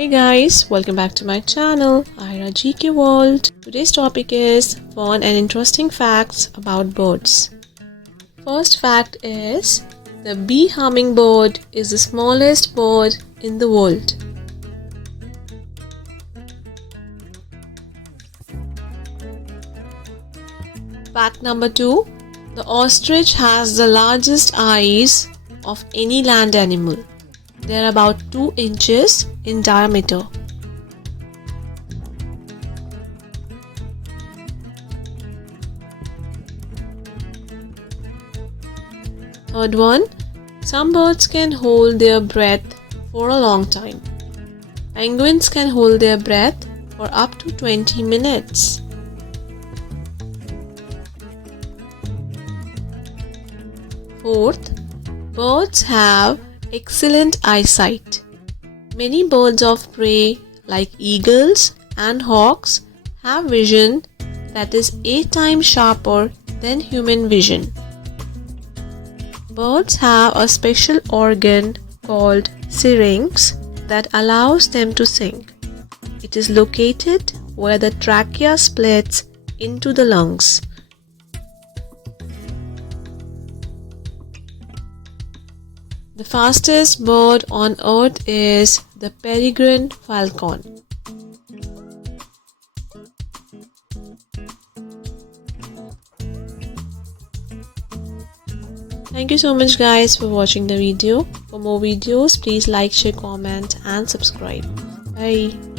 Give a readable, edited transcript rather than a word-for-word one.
Hey guys, welcome back to my channel, Ayra GK World. Today's topic is fun and interesting facts about birds. First fact is, the bee hummingbird is the smallest bird in the world. Fact number 2, the ostrich has the largest eyes of any land animal. They are about 2 inches in diameter. Third one, some birds can hold their breath for a long time. Penguins can hold their breath for up to 20 minutes. Fourth, birds have excellent eyesight. Many birds of prey like eagles and hawks have vision that is 8 times sharper than human vision. Birds have a special organ called syrinx that allows them to sing. It is located where the trachea splits into the lungs. The fastest bird on earth is the peregrine falcon. Thank you so much guys for watching the video. For more videos, please like, share, comment and subscribe. Bye.